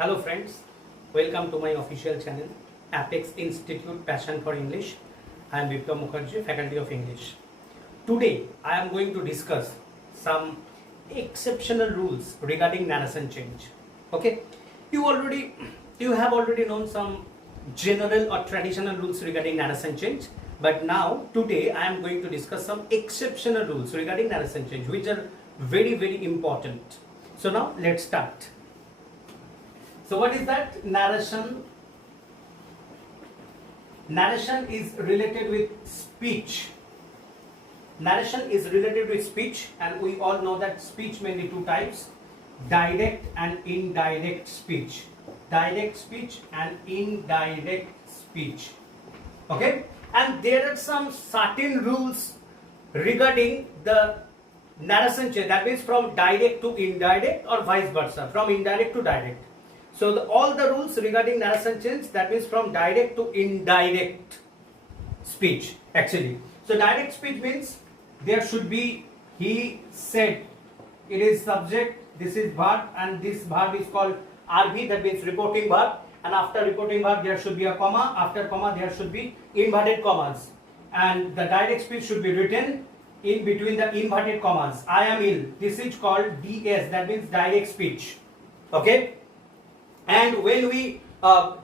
Hello friends, welcome to my official channel Apex Institute Passion for English. I am Vipka Mukherjee, Faculty of English. Today I am going to discuss some exceptional rules regarding narration change. Okay, you have already known some general or traditional rules regarding narration change, but now today I am going to discuss some exceptional rules regarding narration change which are very important. So now let's start. So what is that? Narration. Narration is related with speech. Narration is related with speech, and we all know that speech mainly two types: direct and indirect speech. Direct speech and indirect speech. Okay? And there are some certain rules regarding the narration change. That means from direct to indirect or vice versa, from indirect to direct. So all the rules regarding narration change, that means from direct to indirect speech actually. So direct speech means there should be he said, it is subject, this is verb, and this verb is called RV, that means reporting verb, and after reporting verb there should be a comma, after comma there should be inverted commas, and the direct speech should be written in between the inverted commas. I am ill, this is called DS, that means direct speech. Okay? And when we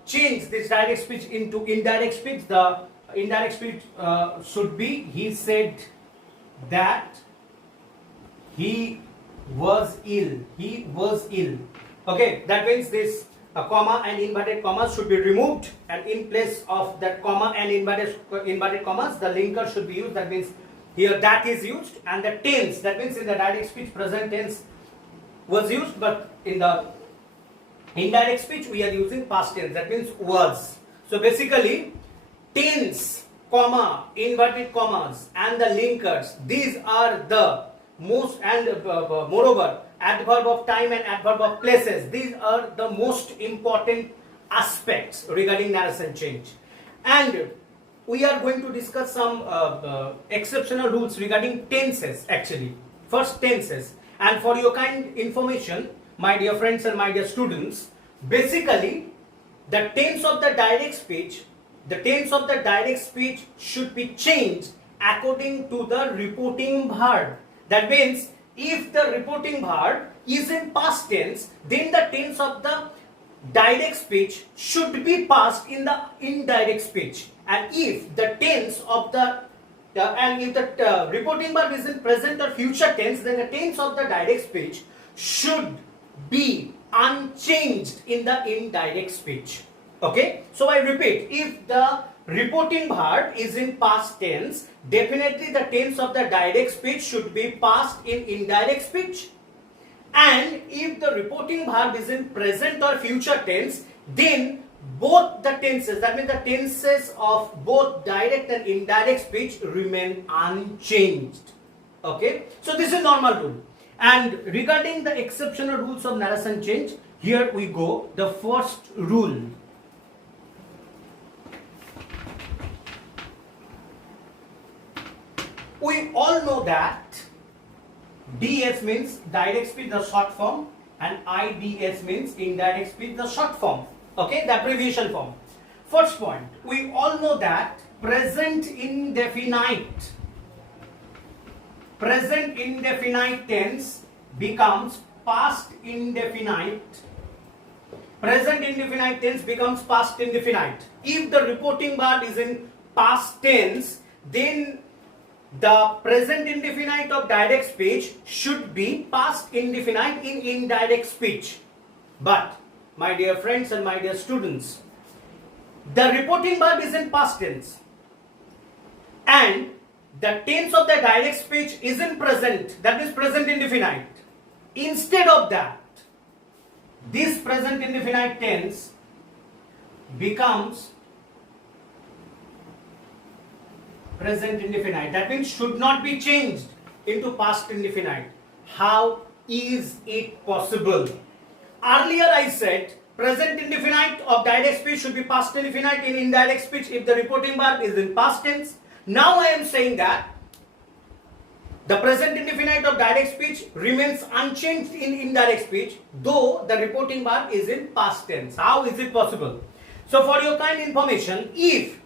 change this direct speech into indirect speech, the indirect speech should be he said that he was ill. He was ill. Okay, that means this comma and inverted commas should be removed, and in place of that comma and inverted commas, the linker should be used. That means here that is used, and the tense, that means in the direct speech present tense was used, but in the indirect speech we are using past tense, that means was. So basically tense, comma, inverted commas and the linkers, these are the most, and moreover adverb of time and adverb of places, these are the most important aspects regarding narration change. And we are going to discuss some exceptional rules regarding tenses actually. First, tenses. And for your kind information, my dear friends and my dear students, basically the tense of the direct speech, should be changed according to the reporting verb. That means if the reporting verb is in past tense, then the tense of the direct speech should be passed in the indirect speech. And if the tense of the reporting verb is in present or future tense, then the tense of the direct speech should be unchanged in the indirect speech. Okay, so I repeat, if the reporting verb is in past tense, definitely the tense of the direct speech should be passed in indirect speech. And if the reporting verb is in present or future tense, then both the tenses, that means the tenses of both direct and indirect speech, remain unchanged. Okay, so this is normal rule. And regarding the exceptional rules of narration change, here we go. The first rule. We all know that DS means direct speech, the short form, and IDS means indirect speech, the short form. Okay, the abbreviation form. First point, we all know that present indefinite tense becomes past indefinite. Present indefinite tense becomes past indefinite. If the reporting verb is in past tense, then the present indefinite of direct speech should be past indefinite in indirect speech. But my dear friends and my dear students, the reporting verb is in past tense and the tense of the direct speech is in present, that is present indefinite. Instead of that, this present indefinite tense becomes present indefinite. That means should not be changed into past indefinite. How is it possible? Earlier I said present indefinite of direct speech should be past indefinite in indirect speech if the reporting verb is in past tense. Now I am saying that The present indefinite of direct speech remains unchanged in indirect speech, though the reporting verb is in past tense. How is it possible? So for your kind information, if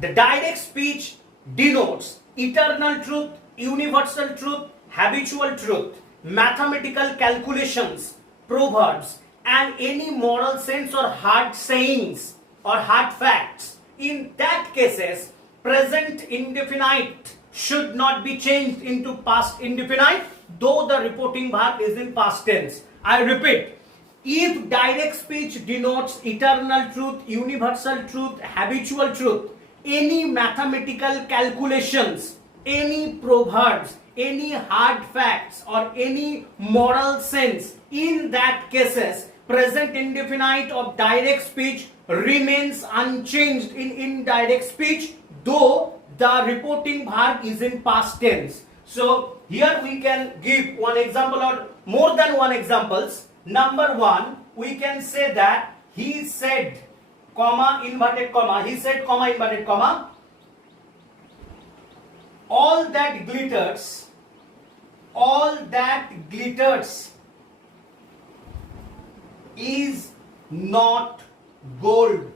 the direct speech denotes eternal truth, universal truth, habitual truth, mathematical calculations, proverbs, and any moral sense or hard sayings or hard facts, in that cases, present indefinite should not be changed into past indefinite, though the reporting verb is in past tense. I repeat, if direct speech denotes eternal truth, universal truth, habitual truth, any mathematical calculations, any proverbs, any hard facts, or any moral sense, in that cases, present indefinite of direct speech remains unchanged in indirect speech, though the reporting verb is in past tense. So here we can give one example or more than one examples. Number one, we can say that he said, comma, inverted comma, he said, comma, inverted comma, all that glitters is not gold.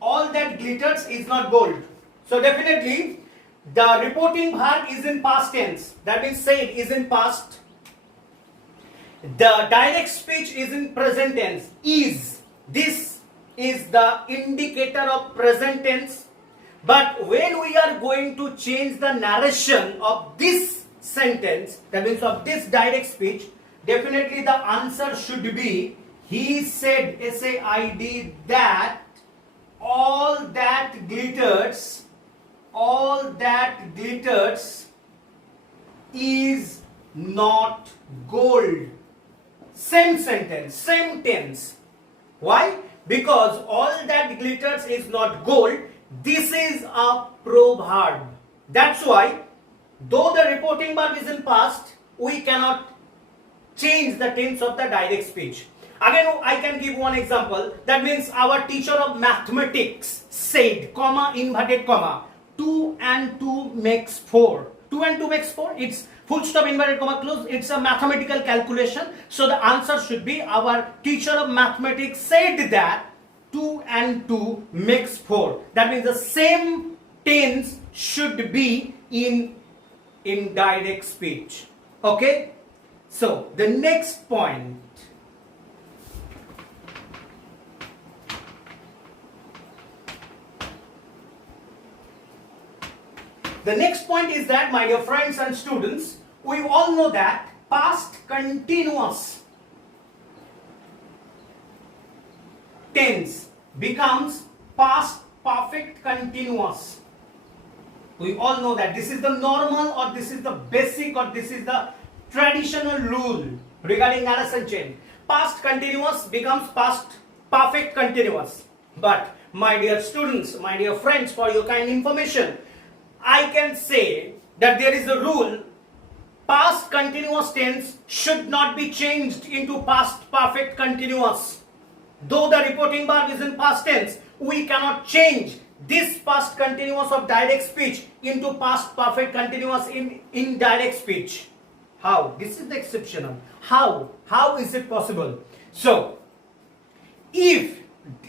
All that glitters is not gold. So definitely the reporting verb is in past tense. That means said is in past. The direct speech is in present tense. Is. This is the indicator of present tense. But when we are going to change the narration of this sentence, that means of this direct speech, definitely the answer should be, he said, S-A-I-D, that all that glitters is not gold. Same sentence, same tense. Why? Because all that glitters is not gold. This is a proverb. That's why, though the reporting verb is in past, we cannot change the tense of the direct speech. Again, I can give one example. That means our teacher of mathematics said, comma, inverted comma, 2 and 2 makes 4. 2 and 2 makes 4. It's full stop, inverted comma, close. It's a mathematical calculation. So the answer should be, our teacher of mathematics said that 2 and 2 makes 4. That means the same tense should be in indirect speech. Okay? So the next point. The next point is that, my dear friends and students, we all know that past continuous tense becomes past perfect continuous. We all know that this is the normal, or this is the basic, or this is the traditional rule regarding narration change. Past continuous becomes past perfect continuous. But my dear students, my dear friends, for your kind information, I can say that there is a rule, past continuous tense should not be changed into past perfect continuous. Though the reporting verb is in past tense, we cannot change this past continuous of direct speech into past perfect continuous in indirect speech. How? This is the exceptional. How? How is it possible? So, if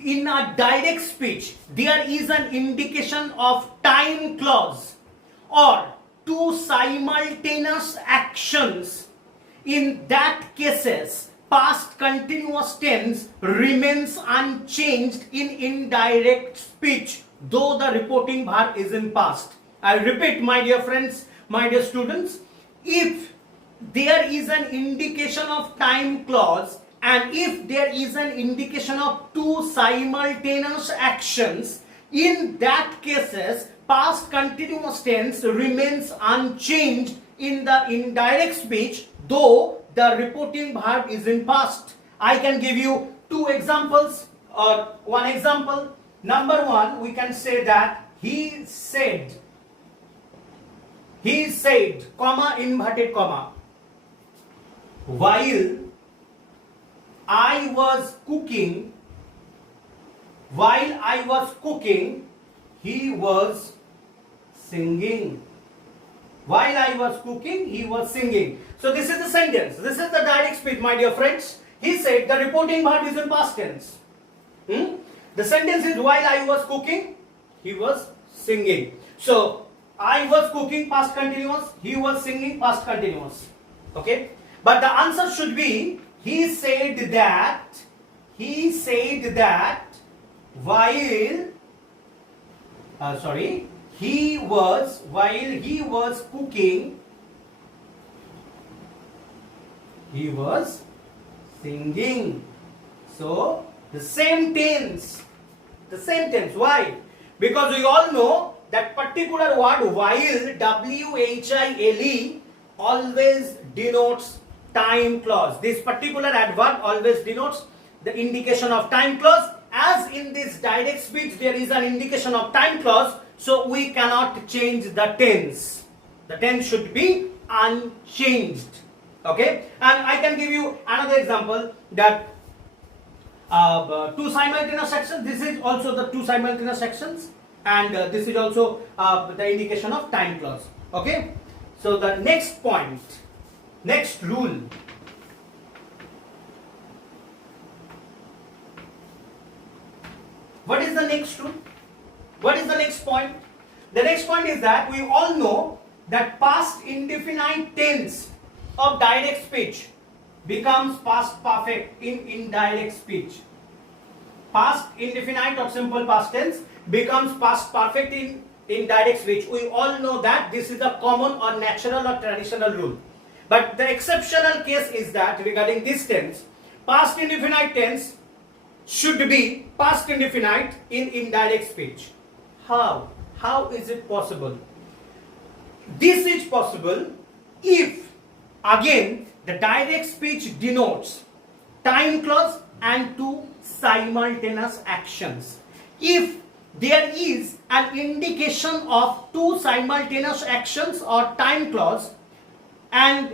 in a direct speech there is an indication of time clause or two simultaneous actions, in that cases past continuous tense remains unchanged in indirect speech, though the reporting verb is in past. I repeat, my dear friends, my dear students, if there is an indication of time clause and if there is an indication of two simultaneous actions, in that cases past continuous tense remains unchanged in the indirect speech, though the reporting verb is in past. I can give you two examples or one example. Number one, we can say that he said, comma, inverted comma, while I was cooking, he was singing. While I was cooking, he was singing. So this is the sentence. This is the direct speech, my dear friends. He said the reporting verb is in past tense. The sentence is while I was cooking, he was singing. So I was cooking, past continuous. He was singing, past continuous. Okay. But the answer should be he said that while while he was cooking, he was singing. So the same tense. Why? Because we all know that particular word while, W-H-I-L-E, always denotes time clause. This particular adverb always denotes the indication of time clause. As in this direct speech there is an indication of time clause, so we cannot change the tense. The tense should be unchanged. Okay, and I can give you another example that two simultaneous actions. This is also the two simultaneous actions, and this is also the indication of time clause. Okay, so the next point, next rule. What is the next rule? What is the next point? The next point is that we all know that past indefinite tense of direct speech becomes past perfect in indirect speech. Past indefinite of simple past tense becomes past perfect in indirect speech. We all know that this is a common or natural or traditional rule. But the exceptional case is that regarding this tense, past indefinite tense should be past indefinite in indirect speech. How? How is it possible? This is possible if, again, the direct speech denotes time clause and two simultaneous actions. If there is an indication of two simultaneous actions or time clause, and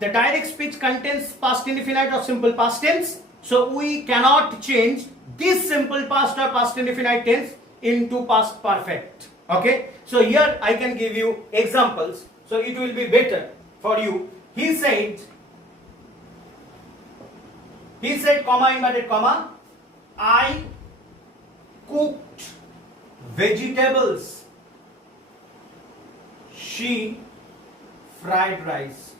the direct speech contains past indefinite or simple past tense, so we cannot change this simple past or past indefinite tense into past perfect. Okay, so here I can give you examples, so it will be better for you. He said, comma, inverted comma, I cooked vegetables. She fried rice.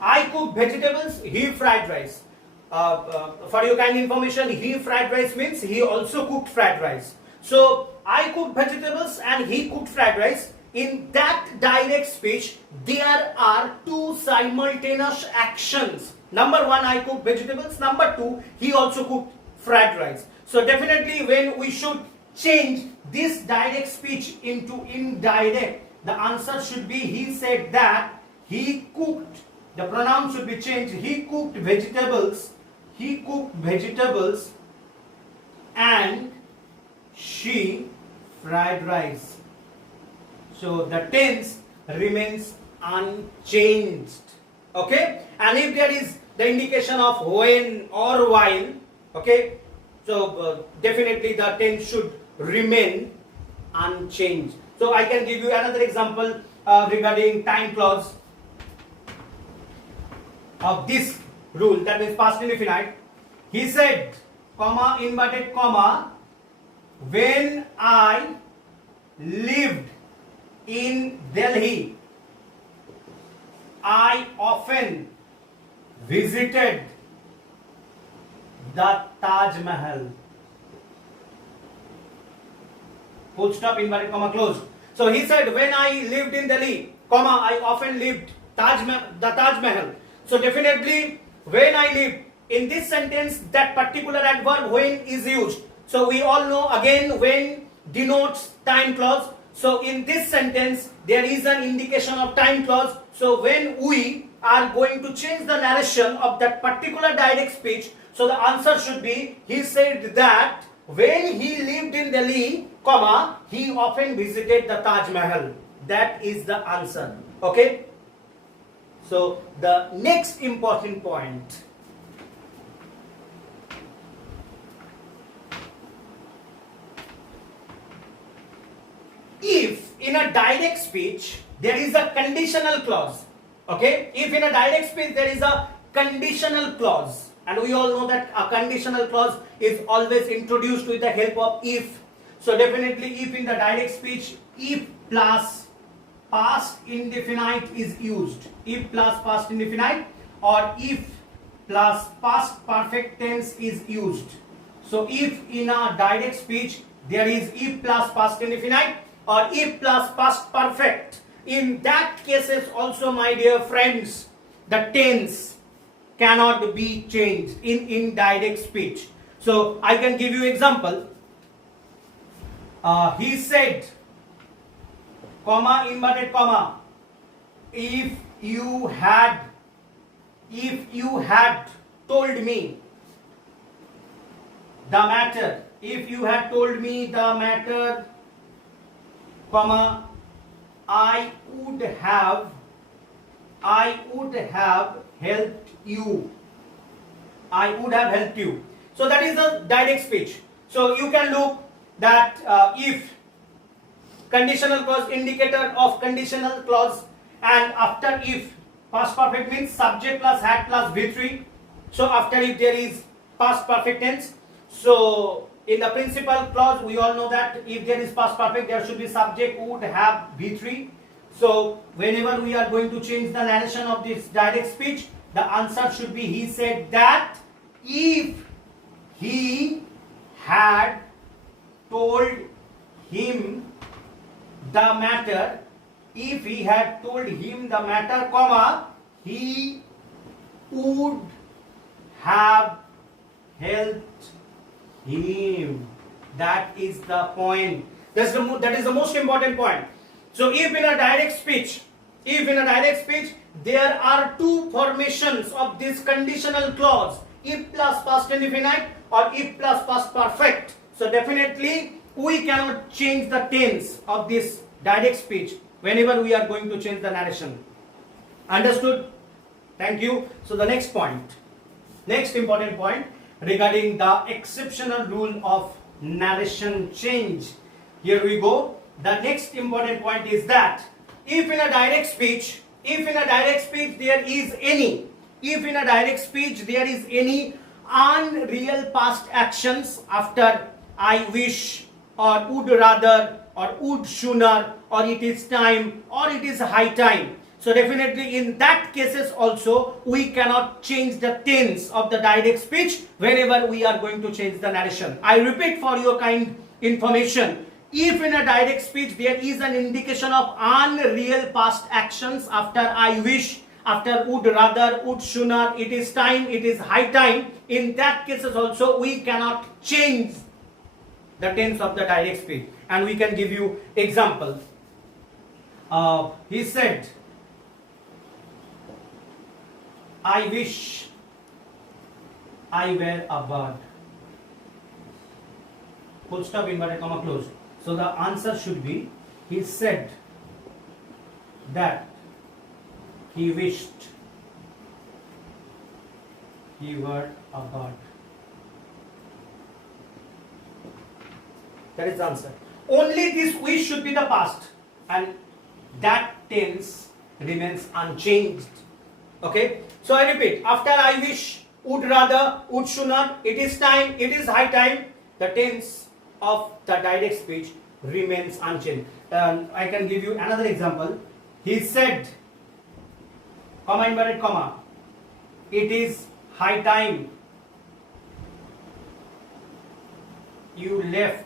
I cooked vegetables, he fried rice. For your kind information, he fried rice means he also cooked fried rice. So I cooked vegetables and he cooked fried rice. In that direct speech, there are two simultaneous actions. Number one, I cooked vegetables. Number two, he also cooked fried rice. So definitely when we should change this direct speech into indirect, the answer should be he said that he cooked. The pronoun should be changed. He cooked vegetables. He cooked vegetables and she fried rice. So the tense remains unchanged. Okay? And if there is the indication of when or while, okay, so definitely the tense should remain unchanged. So I can give you another example regarding time clause of this rule, that means past indefinite. He said, comma, inverted comma, when I lived in Delhi, I often visited the Taj Mahal. Full stop, inverted comma, closed. So he said, when I lived in Delhi, comma, I often lived the Taj Mahal. So definitely when I lived, in this sentence that particular adverb when is used. So we all know again when denotes time clause. So in this sentence there is an indication of time clause. So when we are going to change the narration of that particular direct speech, so the answer should be he said that when he lived in Delhi, comma, he often visited the Taj Mahal. That is the answer. Okay. So the next important point, if in a direct speech there is a conditional clause. Okay, if in a direct speech there is a conditional clause, and we all know that a conditional clause is always introduced with the help of if. So definitely if in the direct speech if plus past indefinite is used, if plus past indefinite or if plus past perfect tense is used. So if in a direct speech there is if plus past indefinite or if plus past perfect, in that cases also, my dear friends, the tense cannot be changed in indirect speech. So I can give you example. He said, comma, inverted comma, if you had told me the matter, if you had told me the matter, comma, I would have helped you. I would have helped you. So that is the direct speech. So you can look that if conditional clause, indicator of conditional clause, and after if past perfect means subject plus had plus V3. So after if there is past perfect tense. So in the principal clause we all know that if there is past perfect there should be subject would have V3. So whenever we are going to change the narration of this direct speech, the answer should be he said that if he had told him the matter, if he had told him the matter, comma, he would have helped him. That is the point. That is the most important point. So if in a direct speech, there are two formations of this conditional clause, if plus past indefinite or if plus past perfect. So definitely we cannot change the tense of this direct speech whenever we are going to change the narration. Understood? Thank you. So the next important point regarding the exceptional rule of narration change. Here we go. The next important point is that if in a direct speech there is any unreal past actions after I wish or would rather or would sooner or it is time or it is high time. So definitely in that cases also we cannot change the tense of the direct speech whenever we are going to change the narration. I repeat for your kind information. If in a direct speech there is an indication of unreal past actions after I wish, after would rather, would sooner, it is time, it is high time, in that cases also we cannot change the tense of the direct speech. And we can give you example. He said, I wish I were a bird. Full stop, inverted comma, closed. So the answer should be, he said that he wished he were a bird. That is the answer. Only this wish should be the past and that tense remains unchanged. Okay. So I repeat, after I wish, would rather, would sooner, it is time, it is high time, the tense of the direct speech remains unchanged. I can give you another example. He said, comma, inverted comma, it is high time you left,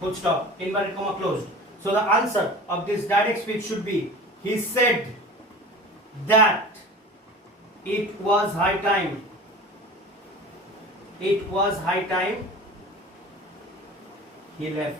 full stop, inverted comma, closed. So the answer of this direct speech should be, he said that it was high time. It was high time he left.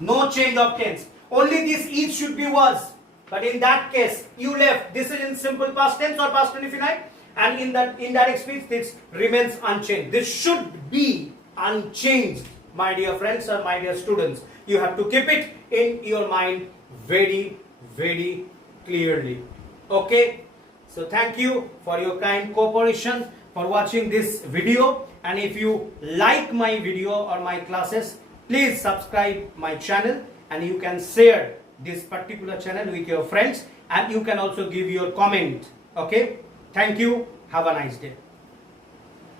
No change of tense. Only this it should be was. But in that case, you left. This is in simple past tense or past indefinite. And in the indirect speech, this remains unchanged. This should be unchanged, my dear friends or my dear students. You have to keep it in your mind very, very clearly. Okay? So thank you for your kind cooperation, for watching this video. And if you like my video or my classes, please subscribe my channel, and you can share this particular channel with your friends, and you can also give your comment. Okay, thank you, have a nice day.